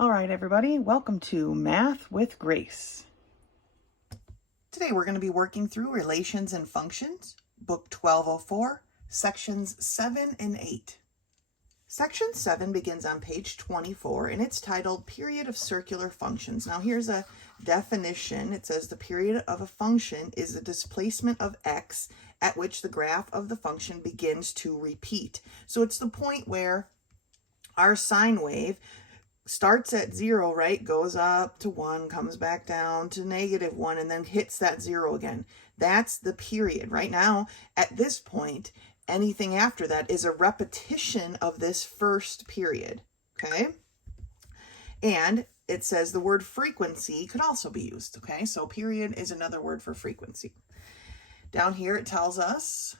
All right, everybody, welcome to Math with Grace. Today we're going to be working through Relations and Functions, Book 1204, Sections 7 and 8. Section 7 begins on page 24, and it's titled Period of Circular Functions. Now here's a definition. It says the period of a function is the displacement of x at which the graph of the function begins to repeat. So it's the point where our sine wave starts at 0, right? Goes up to 1, comes back down to -1, and then hits that 0 again. That's the period. Right now, at this point, anything after that is a repetition of this first period, okay? And it says the word frequency could also be used, okay? So period is another word for frequency. Down here it tells us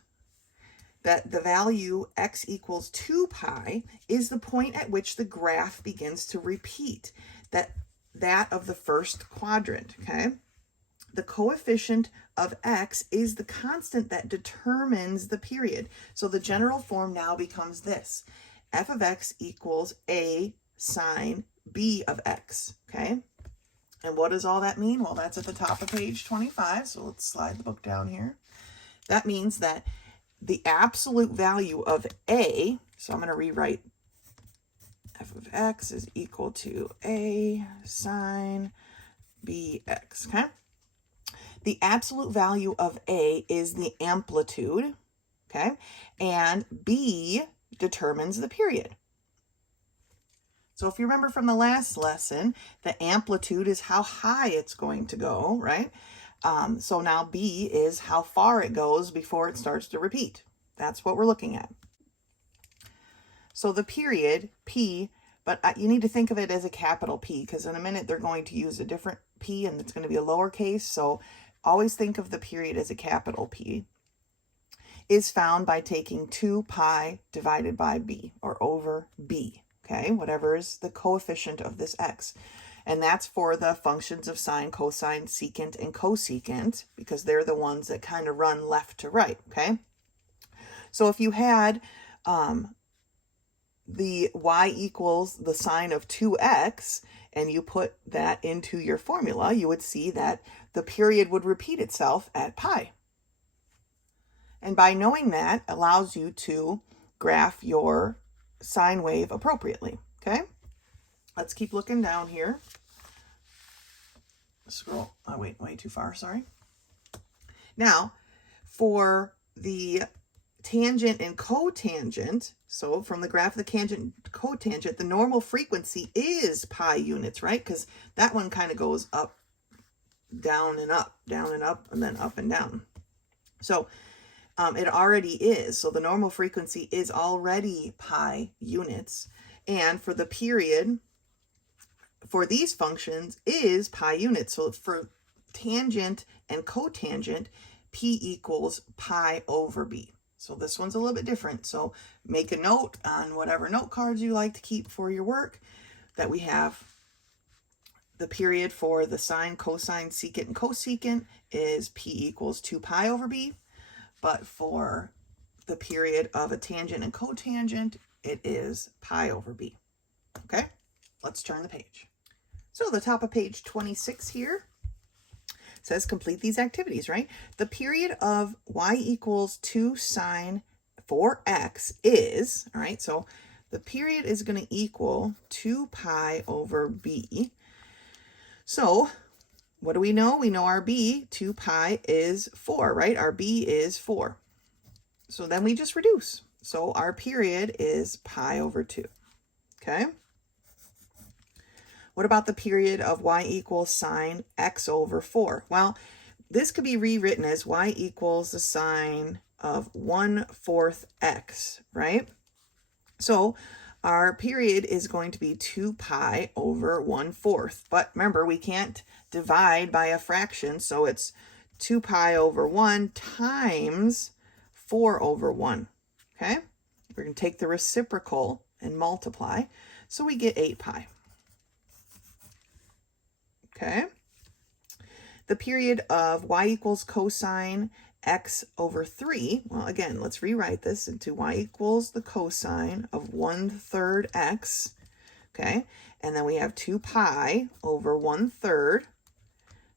that the value x equals 2 pi is the point at which the graph begins to repeat, that of the first quadrant, okay? The coefficient of x is the constant that determines the period. So the general form now becomes this: f of x equals a sine b of x, okay? And what does all that mean? Well, that's at the top of page 25, so let's slide the book down here. That means that the absolute value of a, so I'm going to rewrite f of x is equal to a sine bx, okay? The absolute value of a is the amplitude, okay? And b determines the period. So if you remember from the last lesson, the amplitude is how high it's going to go, right? So now b is how far it goes before it starts to repeat. That's what we're looking at. So the period, p, but you need to think of it as a capital P, because in a minute they're going to use a different p and it's going to be a lowercase. So always think of the period as a capital P, is found by taking 2 pi divided by b, or over b, okay? Whatever is the coefficient of this x. And that's for the functions of sine, cosine, secant, and cosecant, because they're the ones that kind of run left to right, okay? So if you had the y equals the sine of 2x, and you put that into your formula, you would see that the period would repeat itself at pi. And by knowing that allows you to graph your sine wave appropriately, okay? Let's keep looking down here. Scroll, I went way too far, sorry. Now, for the tangent and cotangent, so from the graph of the tangent and cotangent, the normal frequency is pi units, right? Because that one kind of goes up, down and up, and then up and down. So it already is. So the normal frequency is already pi units. And for the period, for these functions, is pi units. So for tangent and cotangent, p equals pi over b. So this one's a little bit different. So make a note on whatever note cards you like to keep for your work that we have the period for the sine, cosine, secant, and cosecant is p equals 2 pi over b. But for the period of a tangent and cotangent, it is pi over b. Okay, let's turn the page. So the top of page 26 here says complete these activities, right? The period of y equals 2 sine 4x is, all right, so the period is going to equal 2 pi over b. So what do we know? We know our b, 2 pi, is 4, right? Our b is 4. So then we just reduce. So our period is pi over 2, okay? What about the period of y equals sine x over 4? Well, this could be rewritten as y equals the sine of 1/4 x, right? So our period is going to be 2 pi over 1/4. But remember, we can't divide by a fraction, so it's 2 pi over 1 times 4 over 1, okay? We're going to take the reciprocal and multiply, so we get 8 pi. Okay, the period of y equals cosine x over 3. Well, again, let's rewrite this into y equals the cosine of 1/3 x. okay? And then we have 2 pi over 1/3.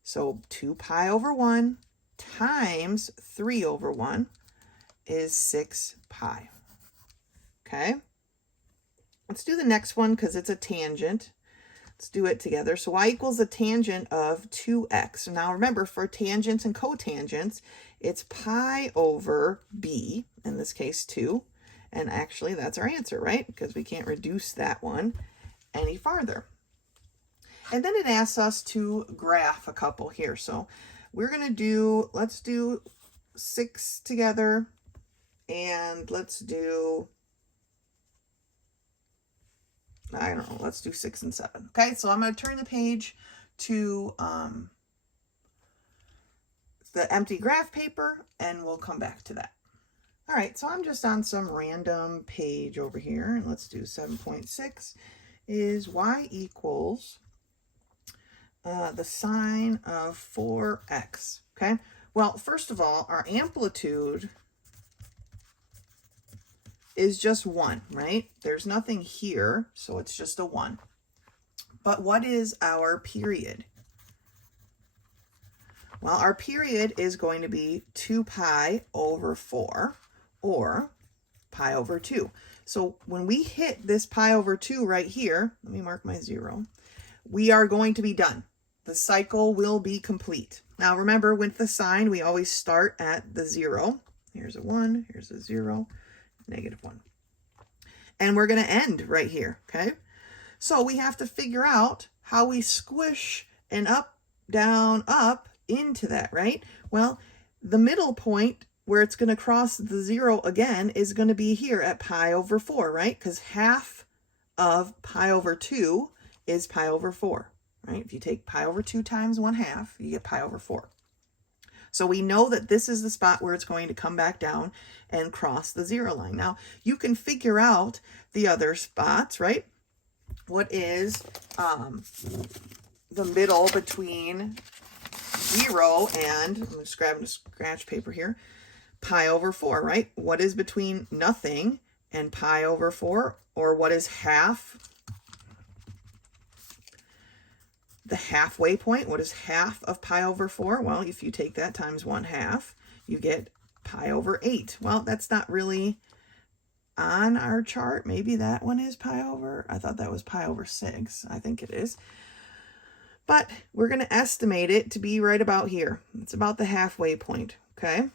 So 2 pi over 1 times 3 over 1 is 6 pi, okay? Let's do the next one because it's a tangent. Let's do it together. So y equals the tangent of 2x. Now remember, for tangents and cotangents, it's pi over b, in this case 2. And actually, that's our answer, right? Because we can't reduce that one any farther. And then it asks us to graph a couple here. So we're going to do, let's do 6 together. And let's do, I don't know, let's do 6 and 7. Okay, so I'm going to turn the page to the empty graph paper, and we'll come back to that. All right, so I'm just on some random page over here, and let's do 7.6 is y equals the sine of 4x, okay? Well, first of all, our amplitude is just 1, right? There's nothing here, so it's just a 1. But what is our period? Well, our period is going to be 2 pi over 4, or pi over 2. So when we hit this pi over 2 right here, let me mark my 0, we are going to be done. The cycle will be complete. Now remember, with the sine, we always start at the 0. Here's a 1, here's a 0, -1. And we're going to end right here, okay? So we have to figure out how we squish an up, down, up into that, right? Well, the middle point where it's going to cross the 0 again is going to be here at pi over 4, right? Because half of pi over 2 is pi over 4, right? If you take pi over 2 times 1/2, you get pi over 4. So we know that this is the spot where it's going to come back down and cross the 0 line. Now, you can figure out the other spots, right? What is the middle between 0 and, I'm just grabbing a scratch paper here, pi over 4, right? What is between nothing and pi over 4? Or what is half? The halfway point, what is half of pi over 4? Well, if you take that times 1/2, you get pi over 8. Well, that's not really on our chart. Maybe that one is pi over, I thought that was pi over 6. I think it is. But we're going to estimate it to be right about here. It's about the halfway point, okay?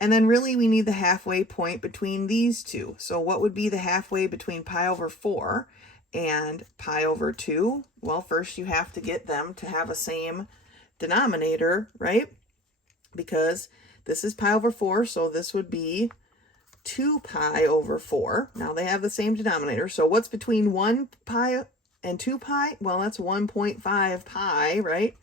And then really we need the halfway point between these two. So what would be the halfway between pi over 4 and pi over 2? Well, first you have to get them to have a same denominator, right? Because this is pi over 4, so this would be 2 pi over 4. Now they have the same denominator. So what's between 1 pi and 2 pi? Well, that's 1.5 pi, right,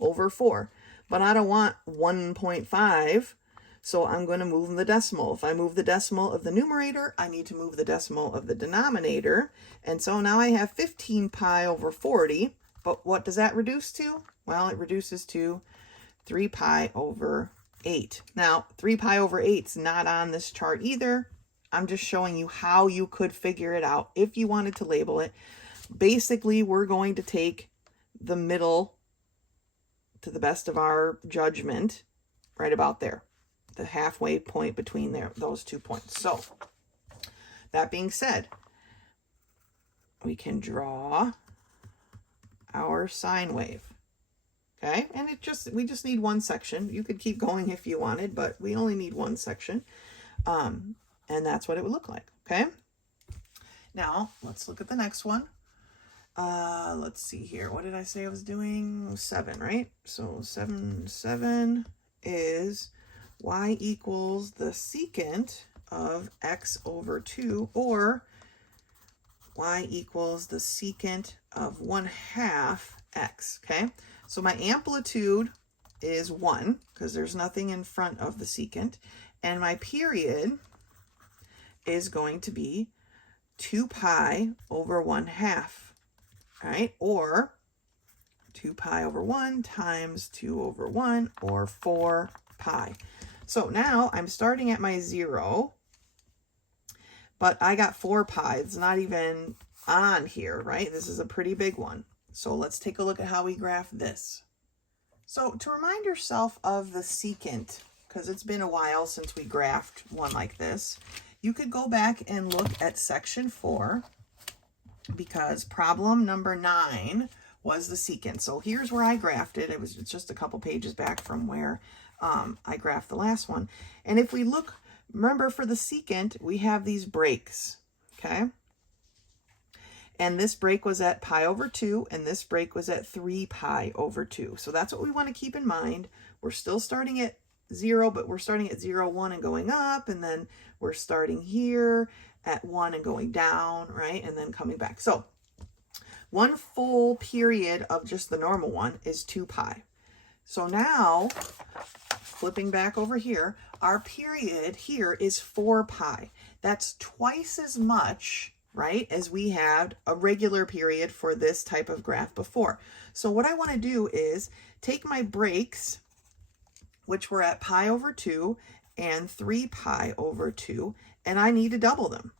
over 4. But I don't want 1.5, so I'm going to move the decimal. If I move the decimal of the numerator, I need to move the decimal of the denominator. And so now I have 15 pi over 40. But what does that reduce to? Well, it reduces to 3 pi over 8. Now, 3 pi over 8 is not on this chart either. I'm just showing you how you could figure it out if you wanted to label it. Basically, we're going to take the middle to the best of our judgment right about there, the halfway point between those 2 points. So that being said, we can draw our sine wave. Okay, and we just need one section. You could keep going if you wanted, but we only need one section. And that's what it would look like. Okay, now let's look at the next one. Let's see here. What did I say I was doing? 7, right? So 7 is y equals the secant of x over 2, or y equals the secant of 1/2 x, okay? So my amplitude is 1, because there's nothing in front of the secant, and my period is going to be 2 pi over 1/2, right? Or 2 pi over 1 times 2 over 1, or 4 pi. So now I'm starting at my 0, but I got 4 pi. It's not even on here, right? This is a pretty big one. So let's take a look at how we graph this. So to remind yourself of the secant, because it's been a while since we graphed one like this, you could go back and look at section 4, because problem number 9 was the secant. So here's where I graphed it. It's just a couple pages back from where I graphed the last one. And if we look, remember for the secant, we have these breaks, okay? And this break was at pi over 2, and this break was at 3 pi over 2. So that's what we want to keep in mind. We're still starting at 0, but we're starting at 0, 1, and going up, and then we're starting here at 1 and going down, right? And then coming back. So one full period of just the normal one is 2 pi. So now, flipping back over here, our period here is 4 pi. That's twice as much, right, as we had a regular period for this type of graph before. So what I want to do is take my breaks, which were at pi over 2 and 3 pi over 2, and I need to double them.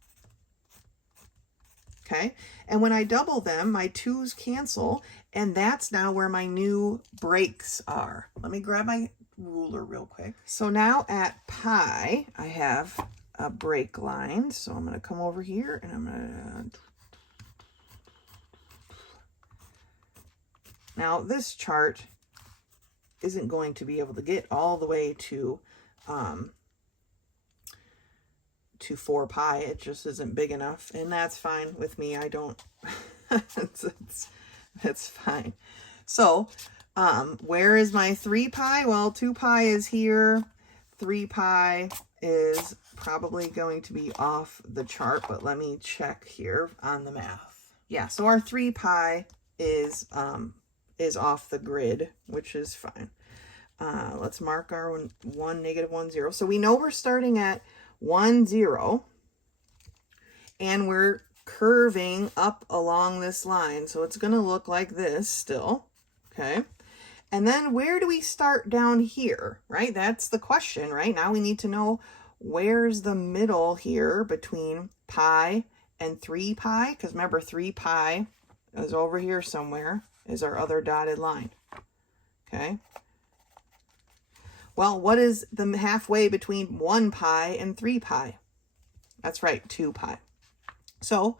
Okay, and when I double them, my 2's cancel, and that's now where my new breaks are. Let me grab my ruler real quick. So now at pi, I have a break line. So I'm going to come over here and I'm going to... Now this chart isn't going to be able to get all the way to 4 pi. It just isn't big enough, and that's fine with me. I don't, it's fine. So where is my 3 pi? Well, 2 pi is here. 3 pi is probably going to be off the chart, but let me check here on the math. Yeah, so our 3 pi is off the grid, which is fine. Let's mark our 1, negative 1, 0. So we know we're starting at 1, 0, and we're curving up along this line. So it's going to look like this still, okay? And then where do we start down here, right? That's the question, right? Now we need to know where's the middle here between pi and 3 pi, because remember 3 pi is over here somewhere, is our other dotted line, okay? Well, what is the halfway between 1 pi and 3 pi? That's right, 2 pi. So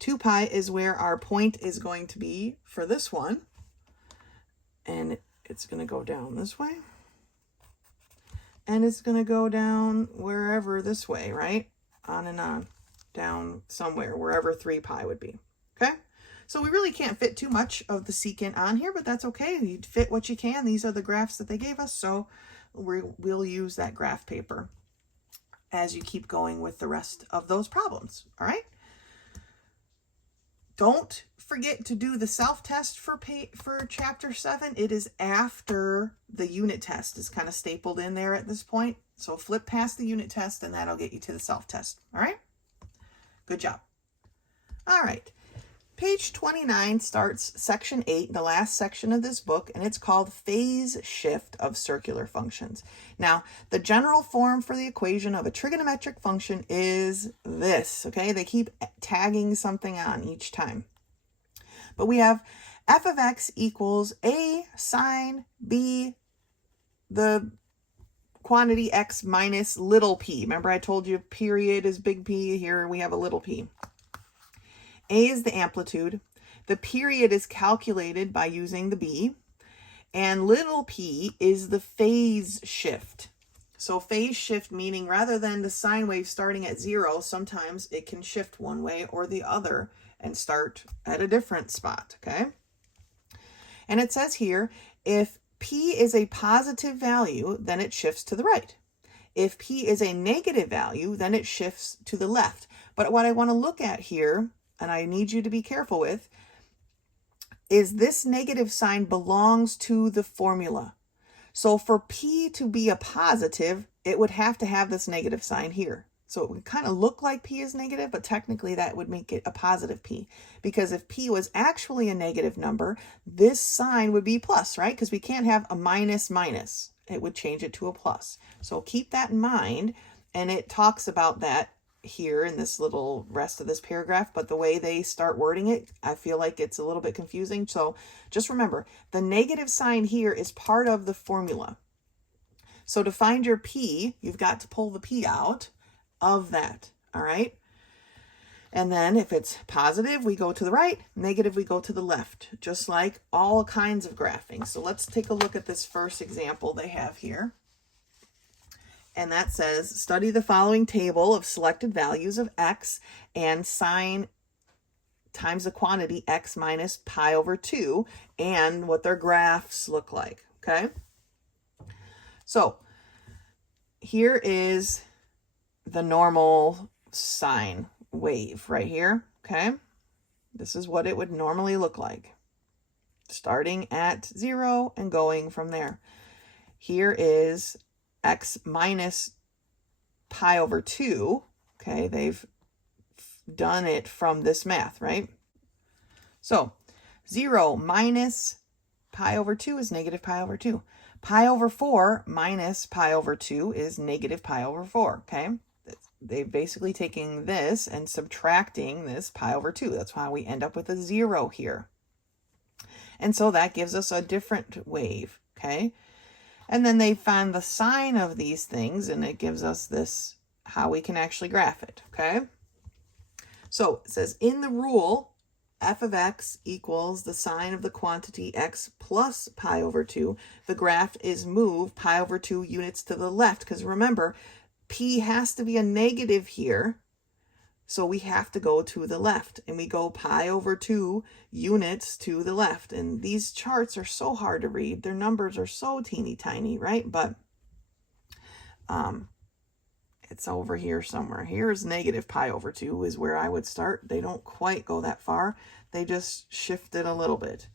2 pi is where our point is going to be for this one. And it's going to go down this way. And it's going to go down wherever this way, right? On and on. Down somewhere, wherever 3 pi would be. Okay? So we really can't fit too much of the secant on here, but that's okay. You fit what you can. These are the graphs that they gave us, so we'll use that graph paper as you keep going with the rest of those problems. All right? Don't forget to do the self-test for chapter 7. It is after the unit test. It's kind of stapled in there at this point. So flip past the unit test and that'll get you to the self-test. All right? Good job. All right. Page 29 starts section 8, the last section of this book, and it's called phase shift of circular functions. Now, the general form for the equation of a trigonometric function is this, okay? They keep tagging something on each time. But we have f of x equals a sine b, the quantity x minus little p. Remember I told you period is big P, here we have a little p. A is the amplitude. The period is calculated by using the B. And little p is the phase shift. So phase shift meaning rather than the sine wave starting at 0, sometimes it can shift one way or the other and start at a different spot, okay? And it says here, if p is a positive value, then it shifts to the right. If p is a negative value, then it shifts to the left. But what I want to look at here, and I need you to be careful with, is this negative sign belongs to the formula. So for p to be a positive, it would have to have this negative sign here. So it would kind of look like p is negative, but technically that would make it a positive p. Because if p was actually a negative number, this sign would be plus, right? Because we can't have a minus minus. It would change it to a plus. So keep that in mind, and it talks about that here in this little rest of this paragraph, but the way they start wording it, I feel like it's a little bit confusing. So just remember, the negative sign here is part of the formula. So to find your p, you've got to pull the p out of that, all right? And then if it's positive, we go to the right, negative, we go to the left, just like all kinds of graphing. So let's take a look at this first example they have here. And that says, study the following table of selected values of x and sine times the quantity x minus pi over 2 and what their graphs look like, okay? So here is the normal sine wave right here, okay? This is what it would normally look like, starting at 0 and going from there. Here is x minus pi over 2, okay? They've done it from this math, right? So 0 minus pi over 2 is negative pi over 2. Pi over 4 minus pi over 2 is negative pi over 4, okay? They're basically taking this and subtracting this pi over 2. That's how we end up with a 0 here. And so that gives us a different wave, okay? And then they find the sine of these things, and it gives us this, how we can actually graph it, okay? So it says, in the rule, f of x equals the sine of the quantity x plus pi over 2. The graph is moved pi over 2 units to the left, because remember, p has to be a negative here, so we have to go to the left, and we go pi over 2 units to the left. And these charts are so hard to read. Their numbers are so teeny tiny, right? But it's over here somewhere. Here's negative pi over 2 is where I would start. They don't quite go that far. They just shift it a little bit.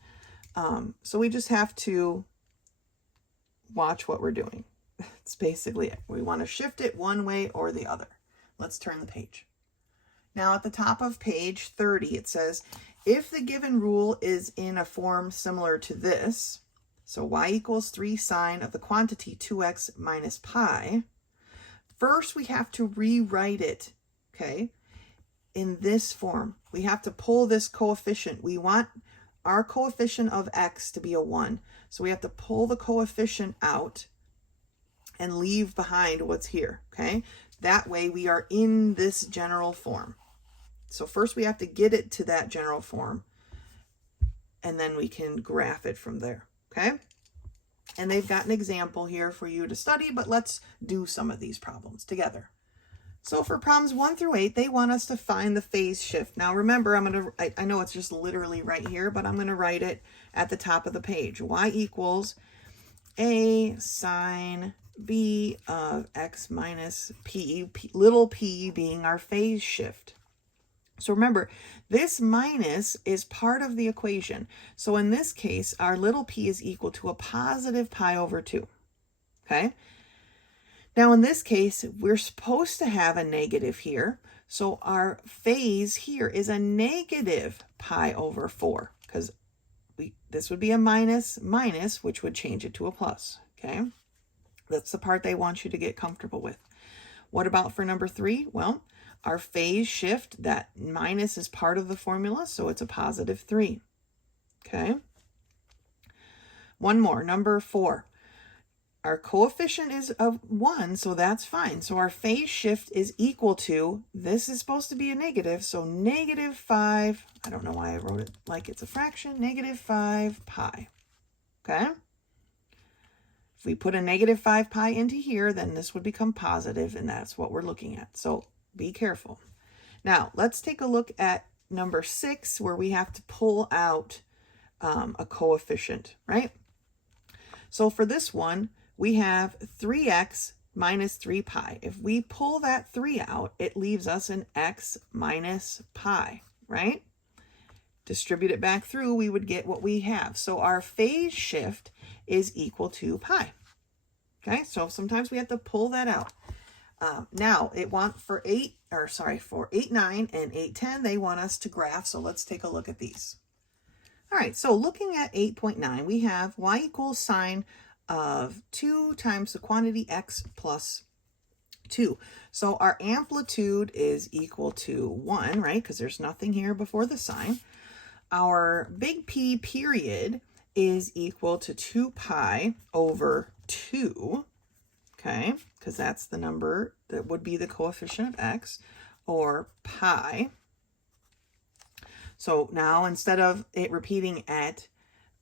So we just have to watch what we're doing. It's basically it. We want to shift it one way or the other. Let's turn the page. Now at the top of page 30, it says, if the given rule is in a form similar to this, so y equals 3 sine of the quantity 2x minus pi, first we have to rewrite it, okay, in this form. We have to pull this coefficient. We want our coefficient of x to be a 1. So we have to pull the coefficient out and leave behind what's here, okay? That way we are in this general form. So first we have to get it to that general form, and then we can graph it from there, okay? And they've got an example here for you to study, but let's do some of these problems together. So for problems 1 through 8, they want us to find the phase shift. Now remember, I know it's just literally right here, but I'm going to write it at the top of the page. Y equals a sine b of x minus p, little p being our phase shift. So remember, this minus is part of the equation. So in this case, our little p is equal to a positive pi over 2, okay? Now in this case, we're supposed to have a negative here. So our phase here is a negative pi over 4, because this would be a minus, which would change it to a plus, okay? That's the part they want you to get comfortable with. What about for number 3? Well, our phase shift, that minus is part of the formula, so it's a positive 3. Okay. One more, number 4. Our coefficient is of 1, so that's fine. So our phase shift is equal to, this is supposed to be a negative, so negative 5, I don't know why I wrote it like it's a fraction, negative 5 pi. Okay. If we put a negative 5 pi into here, then this would become positive, and that's what we're looking at. So be careful. Now, let's take a look at number 6, where we have to pull out a coefficient, right? So for this one, we have 3x minus 3 pi. If we pull that 3 out, it leaves us an x minus pi, right? Distribute it back through, we would get what we have. So our phase shift is equal to pi. Okay, so sometimes we have to pull that out. Now it want for 8, 9, and 8, 10, they want us to graph. So let's take a look at these. All right, so looking at 8.9, we have y equals sine of 2 times the quantity x plus 2. So our amplitude is equal to 1, right? Because there's nothing here before the sign. Our big P period is equal to 2 pi over 2, okay? Because that's the number that would be the coefficient of x, or pi. So now instead of it repeating at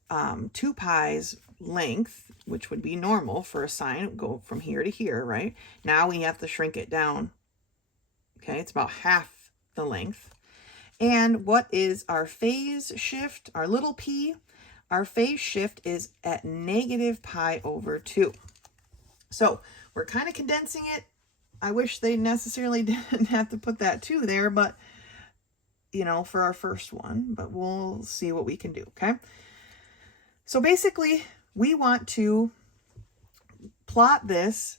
2 pi's length, which would be normal for a sine, go from here to here, right? Now we have to shrink it down. Okay, it's about half the length. And what is our phase shift, our little p? Our phase shift is at negative pi over 2. So we're kind of condensing it. I wish they necessarily didn't have to put that 2 there, but, you know, for our first one, but we'll see what we can do, okay? So basically, we want to plot this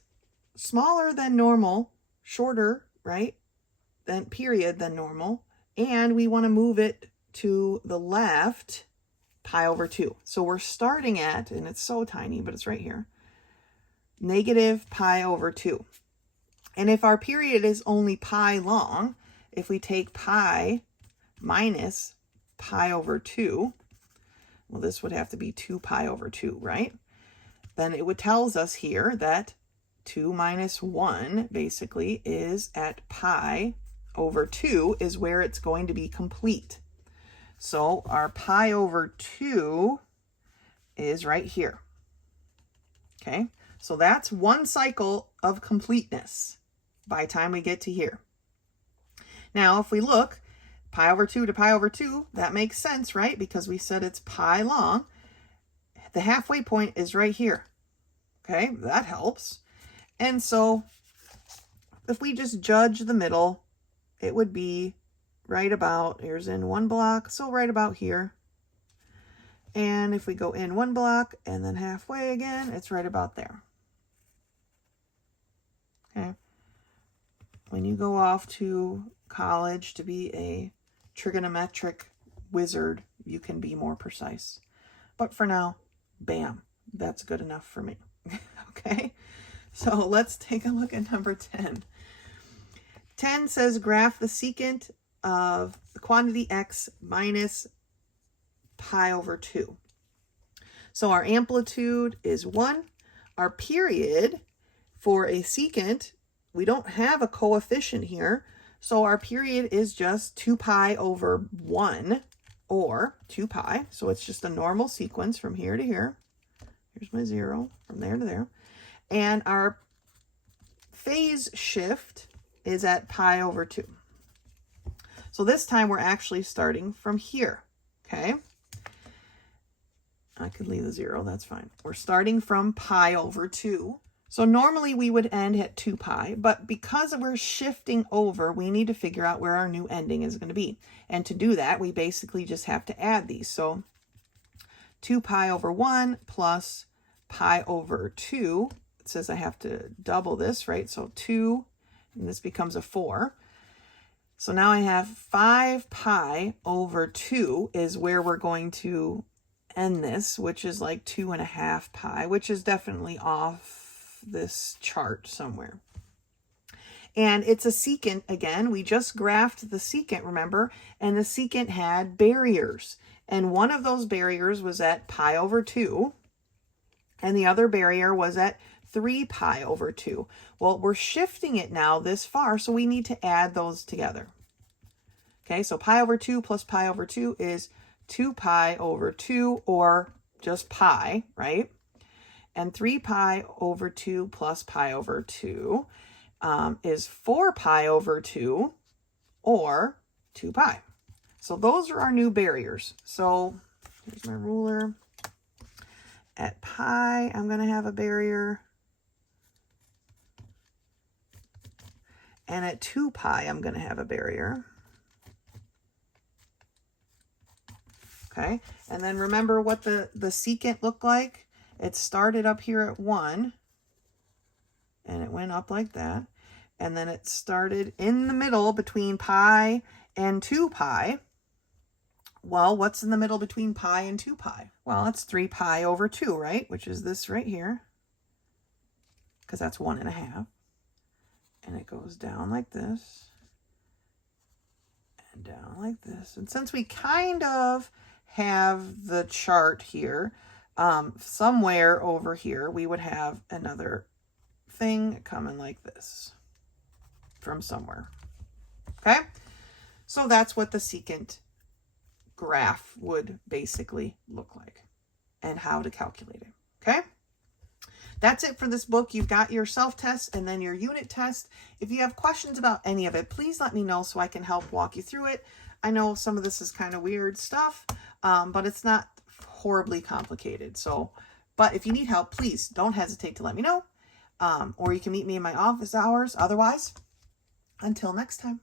smaller than normal, shorter, right, than period than normal, and we want to move it to the left, pi over 2. So we're starting at, and it's so tiny, but it's right here, negative pi over 2. And if our period is only pi long, if we take pi minus pi over 2, well, this would have to be 2 pi over 2, right? Then it would tells us here that 2 minus 1 basically is at pi over 2 is where it's going to be complete. So our pi over 2 is right here. Okay, so that's one cycle of completeness by the time we get to here. Now, if we look, pi over 2 to pi over 2, that makes sense, right? Because we said it's pi long. The halfway point is right here. Okay, that helps. And so if we just judge the middle, it would be right about, here's in one block, so right about here. And if we go in one block and then halfway again, it's right about there. Okay. When you go off to college to be a trigonometric wizard, you can be more precise. But for now, bam, that's good enough for me. Okay, so let's take a look at number 10. 10 says graph the secant of the quantity x minus pi over 2. So our amplitude is 1. Our period for a secant, we don't have a coefficient here, so our period is just 2 pi over 1, or 2 pi. So it's just a normal sequence from here to here. Here's my 0, from there to there. And our phase shift is at pi over 2. So this time we're actually starting from here, okay? I could leave the 0, that's fine. We're starting from pi over 2. So normally we would end at 2 pi, but because we're shifting over, we need to figure out where our new ending is going to be. And to do that, we basically just have to add these. So 2 pi over 1 plus pi over 2. It says I have to double this, right? So 2, and this becomes a 4. So now I have 5 pi over 2 is where we're going to end this, which is like 2.5 pi, which is definitely off this chart somewhere. And it's a secant again. We just graphed the secant, remember? And the secant had barriers. And one of those barriers was at pi over 2. And the other barrier was at 3 pi over 2. Well, we're shifting it now this far, so we need to add those together. Okay, so pi over 2 plus pi over 2 is 2 pi over 2, or just pi, right? And 3 pi over 2 plus pi over 2 is 4 pi over 2, or 2 pi. So those are our new barriers. So here's my ruler. At pi, I'm going to have a barrier. And at 2 pi, I'm going to have a barrier. Okay, and then remember what the secant looked like? It started up here at 1, and it went up like that. And then it started in the middle between pi and 2 pi. Well, what's in the middle between pi and 2 pi? Well, it's 3 pi over 2, right? Which is this right here, because that's 1.5. And it goes down like this. And down like this. And since we kind of have the chart here, somewhere over here, we would have another thing coming like this from somewhere. Okay? So that's what the secant graph would basically look like and how to calculate it. Okay? That's it for this book. You've got your self-test and then your unit test. If you have questions about any of it, please let me know so I can help walk you through it. I know some of this is kind of weird stuff, but it's not horribly complicated. So, but if you need help, please don't hesitate to let me know. Or you can meet me in my office hours. Otherwise, until next time.